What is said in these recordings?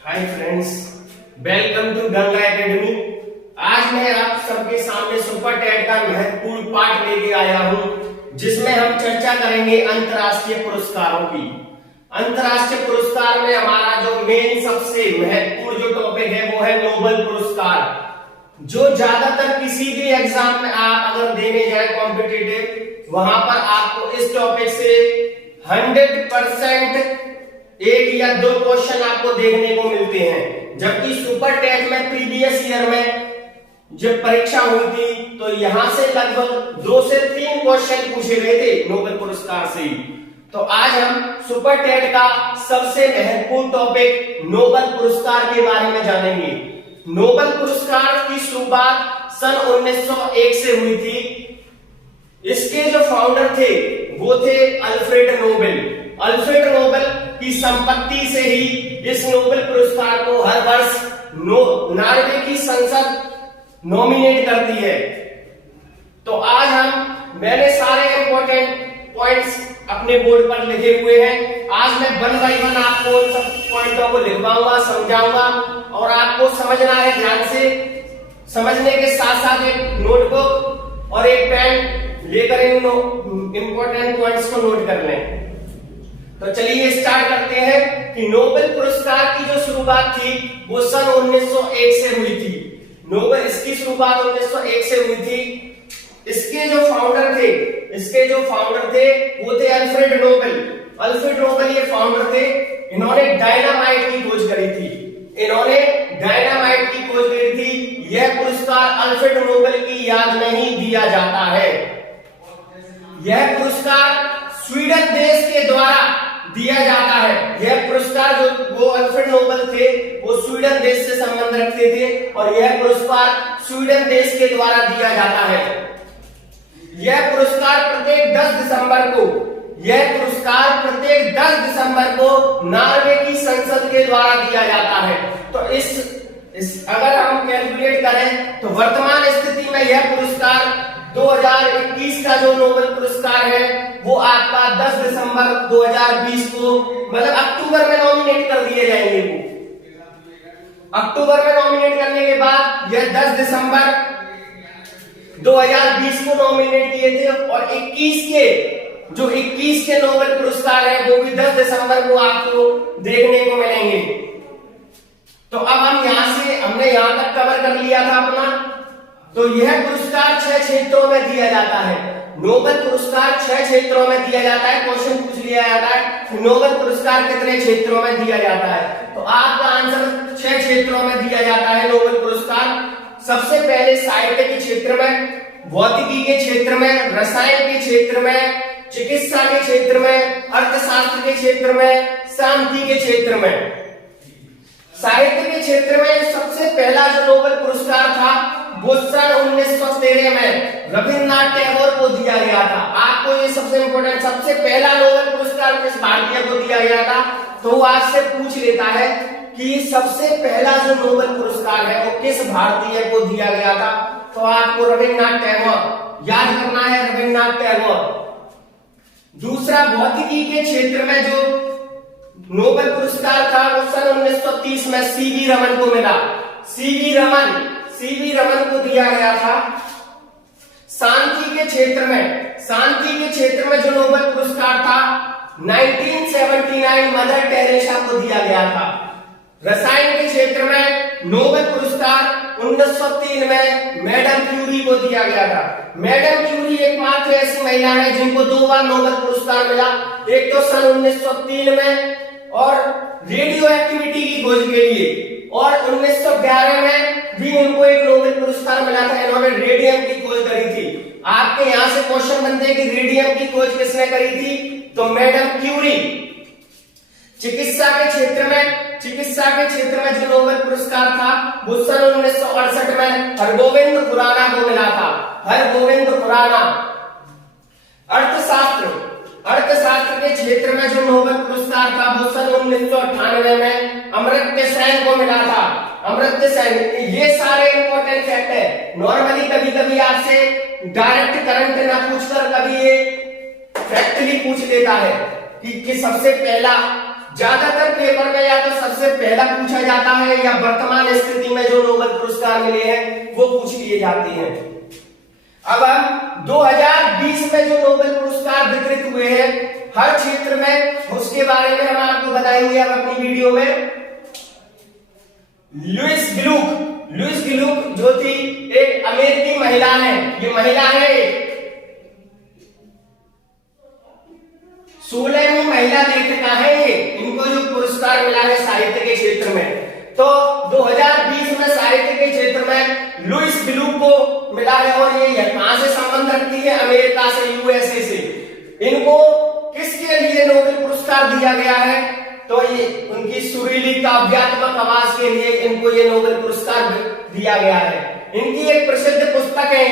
Hi friends, welcome to Ganga academy. आज मैं आप सबके सामने सुपर टेट का महत्वपूर्ण पाठ लेके आया हूं, जिसमें हम चर्चा करेंगे अंतर्राष्ट्रीय पुरस्कारों की। अंतर्राष्ट्रीय पुरस्कार में हमारा जो मेन सबसे महत्वपूर्ण जो टॉपिक है वो है नोबेल पुरस्कार, जो ज्यादातर किसी भी एग्जाम में आप अगर देने जाए कॉम्पिटिटिव, वहां पर आपको इस टॉपिक से 100% एक या दो क्वेश्चन आपको देखने को मिलते हैं। जबकि सुपर टेट में प्रीवियस ईयर में जब परीक्षा हुई थी तो यहां से लगभग 2 से 3 क्वेश्चन पूछे गए थे नोबेल पुरस्कार से। तो आज हम सुपर टेट का सबसे महत्वपूर्ण टॉपिक नोबेल पुरस्कार के बारे में जानेंगे। नोबेल पुरस्कार की शुरुआत सन 1901 से हुई थी। इसके जो फाउंडर थे वो थे अल्फ्रेड नोबेल। अल्फ्रेड नोबेल की संपत्ति से ही इस नोबेल पुरस्कार को हर वर्ष नॉर्वे की संसद नॉमिनेट करती है। तो आज मैंने सारे इंपॉर्टेंट पॉइंट्स अपने बोर्ड पर लिखे हुए हैं। आज मैं 1 बाय 1 आपको सब पॉइंटों को लिखवाऊंगा, समझाऊंगा और आपको समझना है। ध्यान से समझने के साथ साथ एक नोटबुक और एक पेन लेकर इन इंपॉर्टेंट पॉइंट्स को नोट कर लें। तो चलिए स्टार्ट करते हैं कि नोबेल पुरस्कार की जो शुरुआत थी वो सन 1901 से हुई थी। नोबेल इसकी शुरुआत 1901 से हुई थी। इसके जो फाउंडर थे वो थे अल्फ्रेड नोबेल। अल्फ्रेड नोबेल ये फाउंडर थे। इन्होंने डायनामाइट की खोज करी थी। यह पुरस्कार अल्फ्रेड नोबेल की याद में ही दिया जाता है। यह पुरस्कार स्वीडन देश के द्वारा दिया जाता है। यह पुरस्कार जो वो अल्फ्रेड नोबेल थे वो स्वीडन देश से संबंध रखते थे और यह पुरस्कार स्वीडन देश के द्वारा दिया जाता है। यह पुरस्कार प्रत्येक 10 दिसंबर को नॉर्वे की संसद के द्वारा दिया जाता है। तो इस अगर हम कैलकुलेट करें तो वर्तमान स्थिति में यह पुरस्कार 2021 का जो नोबेल पुरस्कार है वो आपका 10 दिसंबर 2020 को मतलब अक्टूबर में नॉमिनेट कर दिए जाएंगे। वो अक्टूबर में नॉमिनेट करने के बाद यह 10 दिसंबर 2020 को नॉमिनेट किए थे और 21 के नोबेल पुरस्कार है वो भी 10 दिसंबर को आपको देखने को मिलेंगे। तो अब हमने यहां तक कवर कर लिया था अपना। तो यह पुरस्कार 6 क्षेत्रों में दिया जाता है। नोबेल पुरस्कार 6 क्षेत्रों में दिया जाता है। क्वेश्चन पूछ लिया जाता है नोबेल पुरस्कार कितने क्षेत्रों में दिया जाता है, तो आपका आंसर 6 क्षेत्रों में दिया जाता है नोबेल पुरस्कार। सबसे पहले साहित्य के क्षेत्र में, भौतिकी के क्षेत्र में, रसायन के क्षेत्र में, चिकित्सा के क्षेत्र में, अर्थशास्त्र के क्षेत्र में, शांति के क्षेत्र में। साहित्य के क्षेत्र में सबसे पहला जो नोबेल पुरस्कार था वो सन 1913 में रविन्द्रनाथ टैगोर को दिया गया था। आपको ये सबसे इंपॉर्टेंट, सबसे पहला नोबेल पुरस्कार किस भारतीय को दिया गया था, तो वो आपसे पूछ लेता है कि सबसे पहला जो नोबेल पुरस्कार है वो किस भारतीय को दिया गया था, तो आपको रविन्द्रनाथ टैगोर याद करना है, रविन्द्रनाथ टैगोर। दूसरा, भौतिकी के क्षेत्र में जो नोबेल पुरस्कार था वो सन 1930 में सीवी रमन को मिला। सीवी रमन को दिया गया था। शांति के क्षेत्र में जो नोबेल पुरस्कार था 1979 मदर टेरेसा को दिया गया था। रसायन के क्षेत्र में नोबेल पुरस्कार 1903 में मैडम क्यूरी को दिया गया था। मैडम क्यूरी एकमात्र ऐसी महिला है जिनको 2 बार नोबेल पुरस्कार मिला। एक तो सन 1903 में और रेडियो एक्टिविटी की खोज के लिए, और 1911 में भी उनको एक नोबेल पुरस्कार मिला था। इन्होंने रेडियम की खोज करी थी। आपके यहां से क्वेश्चन बनते हैं कि रेडियम की खोज किसने करी थी, तो मैडम क्यूरी। चिकित्सा के क्षेत्र में जो नोबेल पुरस्कार था वो सन 1968 में हरगोविंद खुराना को मिला था। हरगोविंद खुराना। अर्थशास्त्र के क्षेत्र में जो नोबेल पुरस्कार था वो सन 1998 में अमर्त्य सेन को मिला था। अमर्त्य सेन। ये सारे इंपॉर्टेंट फैक्ट है। नॉर्मली कभी आपसे डायरेक्ट करंट ना पूछकर कभी ये फैक्टली पूछ लेता है कि सबसे पहला ज्यादातर पेपर में या तो सबसे पहला पूछा जाता है या वर्तमान स्थिति में जो नोबेल पुरस्कार मिले हैं वो पूछ लिए जाते हैं। अब हम 2020 में जो नोबेल पुरस्कार वितरित हुए हैं हर क्षेत्र में, उसके बारे में हम आपको बताएंगे अब अपनी वीडियो में। लुइस ग्लुक जो थी एक अमेरिकी महिला है, ये महिला है 16वीं महिला लेखिका है ये, इनको जो पुरस्कार मिला है साहित्य के क्षेत्र में। तो 2020 में साहित्य के क्षेत्र में लुइस ग्लुक को मिला है और ये कहां से संबंध रखती है? अमेरिका से, यूएसए से। इनको किसके लिए नोबेल पुरस्कार दिया गया है? तो ये उनकी सुरीली काव्यात्मक आवाज के लिए इनको ये नोबेल पुरस्कार दिया गया है। इनकी एक प्रसिद्ध पुस्तक है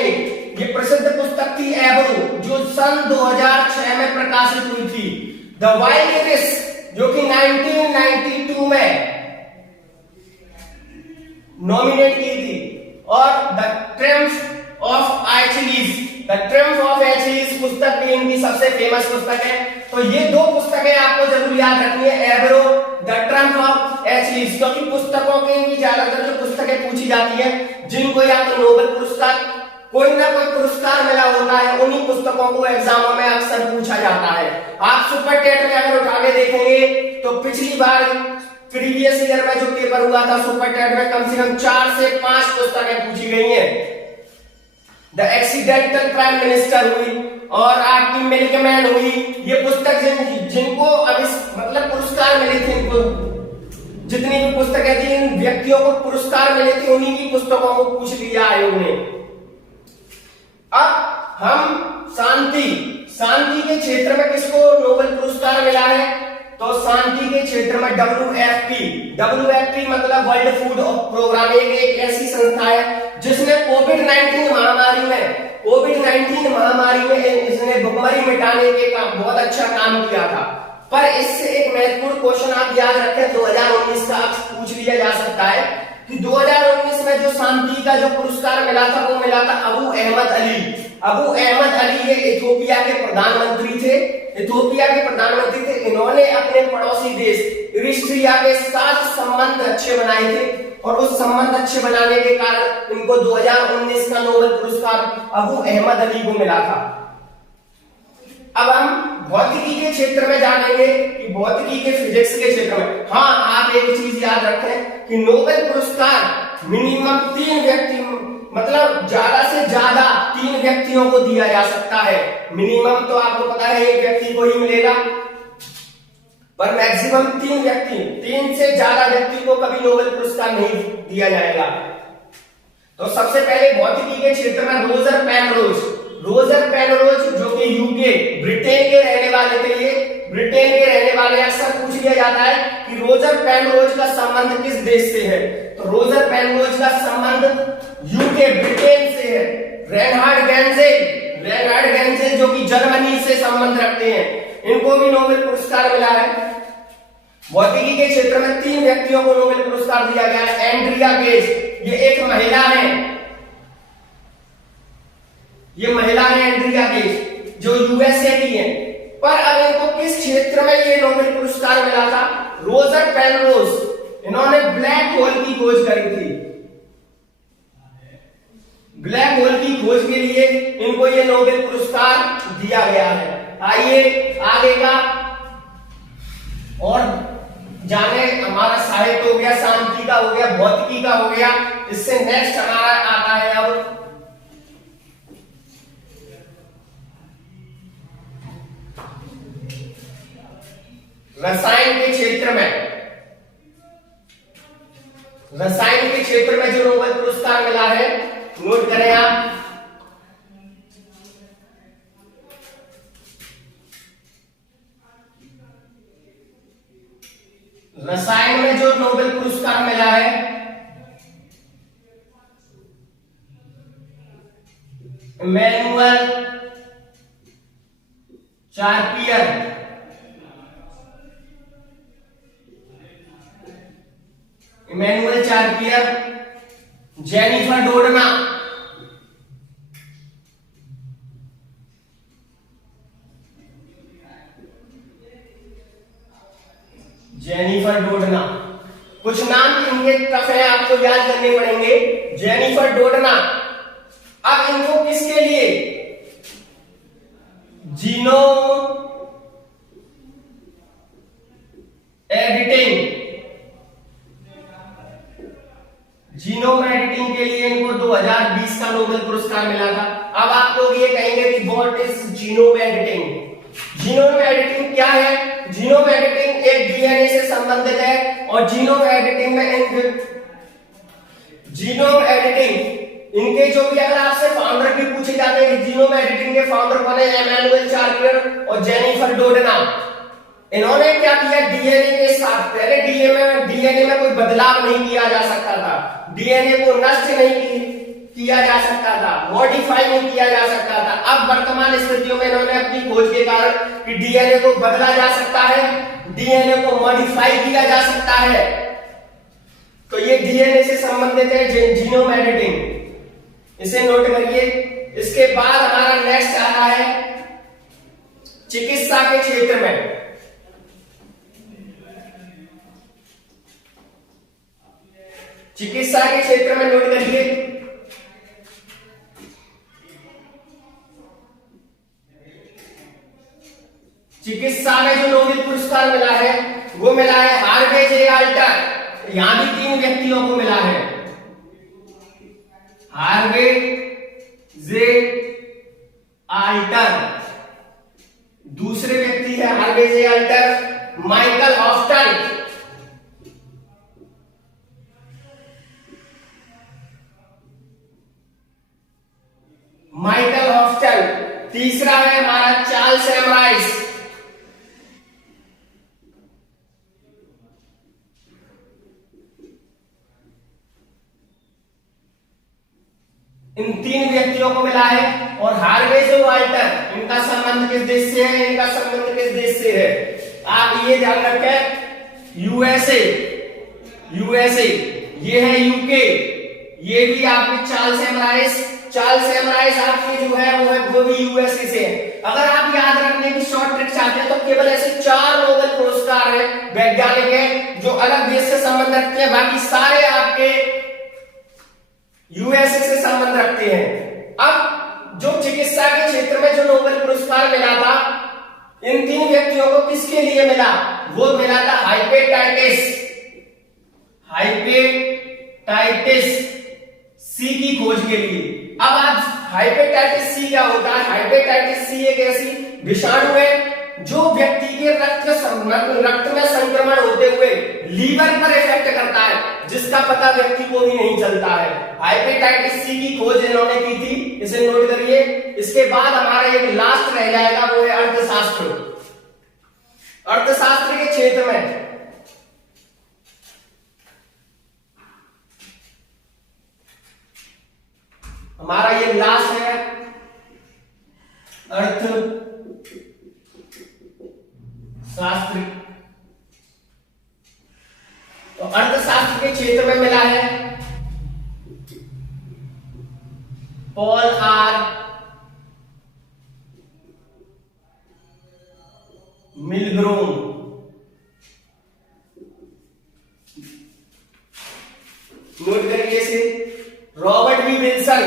ये प्रसिद्ध पुस्तक थी एब्रो, जो सन 2006 में प्रकाशित हुई थी। द वाइल्ड इरिस, जो कि 1992 में नॉमिनेट की थी, और द ट्रिम्फ ऑफ एचलीज पुस्तक भी इनकी सबसे फेमस पुस्तक है। तो ये दो पुस्तकें आपको जरूर याद रखनी है, एब्रो, द ट्रिम्फ ऑफ एचलीज, क्योंकि पुस्तकों के इनकी ज्यादातर जो पुस्तकें पूछी जाती है जिनको या तो नोबेल पुरस्कार कोई ना कोई पुरस्कार मिला होता है, उन्हीं पुस्तकों को एग्जामों में अक्सर पूछा जाता है। आप सुपर टेट में अगर उठा के देखेंगे तो पिछली बार प्रीवियस ईयर में जो पेपर हुआ था सुपर टेट में कम से कम 4 से 5 पुस्तकें पूछी गई हैं। द एक्सीडेंटल प्राइम मिनिस्टर हुई और आपकी मिल्कमैन हुई, ये पुस्तक जिनको अब इस मतलब पुरस्कार मिले थे, इनको जितनी भी पुस्तकें थी इन व्यक्तियों को पुरस्कार मिले थे, उन्हीं की पुस्तकों को पूछ लिया आयोग ने। अब हम शांति के क्षेत्र में किसको नोबेल पुरस्कार मिला है? तो शांति के क्षेत्र में WFP मतलब वर्ल्ड फूड प्रोग्राम, एक ऐसी संस्था है जिसने कोविड-19 महामारी में इसने भुखमरी मिटाने के काम बहुत अच्छा काम किया था। पर इससे एक महत्वपूर्ण क्वेश्चन आप याद रखें 2019 का पूछ लिया जा सकता है कि 2019 में जो शांति का जो पुरस्कार मिला था वो मिला था अबू अहमद अली। ये इथियोपिया के प्रधानमंत्री थे। इन्होंने अपने पड़ोसी देश इरिट्रिया के साथ संबंध अच्छे बनाए थे और उस संबंध अच्छे बनाने के कारण इनको 2019 का नोबेल पुरस्कार अबू अहमद अली को मिला था। अब हम भौतिकी के क्षेत्र में जानेंगे कि भौतिकी के फिजिक्स के क्षेत्र में, हाँ आप एक चीज याद रखें कि नोबेल पुरस्कार मिनिमम 3 व्यक्ति मतलब ज्यादा से ज्यादा 3 व्यक्तियों को दिया जा सकता है। मिनिमम तो आपको पता है एक व्यक्ति को ही मिलेगा, पर मैक्सिमम 3 से ज्यादा व्यक्ति को कभी नोबेल पुरस्कार नहीं दिया जाएगा। तो सबसे पहले भौतिकी के क्षेत्र में रोजर पेनरोज जो कि यूके ब्रिटेन के रहने वाले थे, ये ब्रिटेन के रहने वाले, अक्सर पूछ लिया जाता है कि रोजर पेनरोज का संबंध किस देश से है? तो रोजर पेनरोज का संबंध यूके ब्रिटेन से है। रेनहार्ड गेंजेल जो कि जर्मनी से संबंध रखते हैं, इनको भी नोबेल पुरस्कार मिला है। भौतिकी के क्षेत्र में 3 व्यक्तियों को नोबेल पुरस्कार दिया गया है। एंड्रिया गेज, ये एक महिला है एंड्रिया गेज जो यूएसए की है। पर अब इनको किस क्षेत्र में ये नोबेल पुरस्कार मिला था? रोजर पेनरोज, इन्होंने ब्लैक होल की खोज करी थी। ब्लैक होल की खोज के लिए इनको ये नोबेल पुरस्कार दिया गया है। आइए आगे का और जाने, हमारा साहित्य हो गया, शांति का हो गया, भौतिकी का हो गया। इससे नेक्स्ट हमारा आता है अब रसायन के क्षेत्र में जो नोबेल पुरस्कार मिला है, नोट करें आप। रसायन में जो नोबेल पुरस्कार मिला है इमैनुअल चार्पियर, जेनिफर डोडना, जेनिफर डोडना। कुछ नाम इनके टफ है, आपको याद करने पड़ेंगे। जेनिफर डोडना। अब इनको किसके लिए जीनोम एडिटिंग के लिए इनको 2020 का नोबेल पुरस्कार मिला था। अब आप लोग ये कहेंगे कि what is genome editing? Genome editing क्या है? जीनोम एडिटिंग एक डीएनए से संबंधित है और जीनोम एडिटिंग में जीनोम एडिटिंग इनके जो भी अगर आपसे फाउंडर भी पूछे जाते हैं कि जीनोम एडिटिंग के फाउंडर कौन है, एमैनुअल चार्लियर और जेनिफर डोडना। इन्होंने क्या किया? डीएनए के साथ पहले डीएनए में कोई बदलाव नहीं किया जा सकता था, डीएनए को नष्ट नहीं किया जा सकता था, मॉडिफाई नहीं किया जा सकता था। अब वर्तमान स्थितियों में इन्होंने अपनी खोज के कारण कि डीएनए को बदला जा सकता है, डीएनए को मॉडिफाई किया जा सकता है। तो ये डीएनए से संबंधित है जीनोम एडिटिंग, इसे नोट करिए। इसके बाद हमारा नेक्स्ट आ रहा है चिकित्सा के क्षेत्र में। चिकित्सा के क्षेत्र में नोट करिए चिकित्सा में जो नोबेल पुरस्कार मिला है वो मिला है हार्वे जे अल्टर। यहां भी 3 व्यक्तियों को मिला है, हार्वे जे अल्टर। दूसरे व्यक्ति है हार्वे जे अल्टर माइकल हॉफ्टन। माइकल हॉफ्टन। तीसरा है हमारा चार्ल्स एमराइस। इन 3 व्यक्तियों को मिला है। और हार्वे जे अल्टर, इनका संबंध किस देश से है? इनका संबंध किस देश से है? आप ये ध्यान रखें, यूएसए। ये है यूके। ये भी आपके चार्ल्स एमराइस आपकी जो है वो भी यूएसए से है। अगर आप याद रखने की शॉर्ट ट्रिक चाहते हैं तो केवल ऐसे 4 नोबेल पुरस्कार है वैज्ञानिक है जो अलग देश से संबंध रखते हैं, बाकी सारे आपके यूएसए से संबंध रखते हैं। अब जो चिकित्सा के क्षेत्र में जो नोबेल पुरस्कार मिला था इन 3 व्यक्तियों को किसके लिए मिला? वो मिला था हाइपेटाइटिस सी की खोज के लिए। अब आज हाइपेटाइटिस सी क्या होता है? हाइपेटाइटिस सी एक ऐसी विषाणु है जो व्यक्ति के रक्त में संक्रमण होते हुए लीवर पर इफेक्ट करता है, जिसका पता व्यक्ति को भी नहीं चलता है। हाइपेटाइटिस सी की खोज इन्होंने की थी, इसे नोट करिए। इसके बाद हमारा एक लास्ट रह जाएगा, वो है अर्थशास्त्र। अर्थशास्त्र के क्षेत्र में हमारा ये लास्ट है अर्थशास्त्र। तो अर्थशास्त्र के क्षेत्र में मिला है पॉल आर मिलग्रोम। नोट करिए इसे। Robert B Wilson.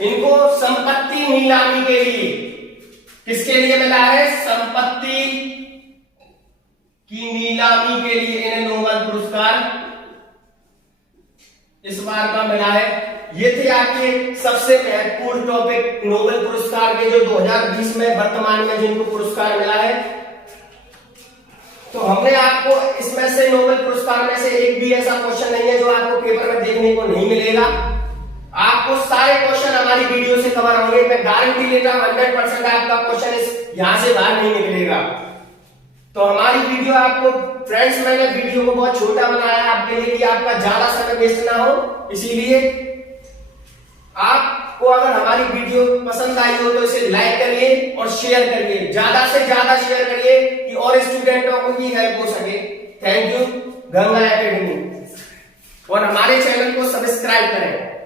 इनको संपत्ति नीलामी के लिए, किसके लिए मिला है? संपत्ति की नीलामी के लिए इन्हें नोबेल पुरस्कार इस बार का मिला है। ये थे आपके सबसे महत्वपूर्ण टॉपिक नोबेल पुरस्कार के, जो 2020 में वर्तमान में जिनको पुरस्कार मिला है। तो हमने आपको इसमें से नोबेल पुरस्कार में से एक भी ऐसा क्वेश्चन नहीं है जो आपको पेपर में देखने को नहीं मिलेगा। आपको सारे क्वेश्चन हमारी वीडियो से कवर होंगे। मैं गारंटी लेता हूं 100% आपका क्वेश्चन यहां से बाहर नहीं निकलेगा। तो हमारी वीडियो आपको फ्रेंड्स, मैंने वीडियो को बहुत छोटा बनाया आपके लिए कि आपका ज्यादा समय वेस्ट ना हो, इसीलिए आपको अगर हमारी वीडियो पसंद आई हो तो इसे लाइक करिए और शेयर करिए, ज्यादा से ज्यादा शेयर करिए कि और स्टूडेंटों को भी हेल्प हो सके। Thank you Ganga academy. और हमारे चैनल को सब्सक्राइब करें।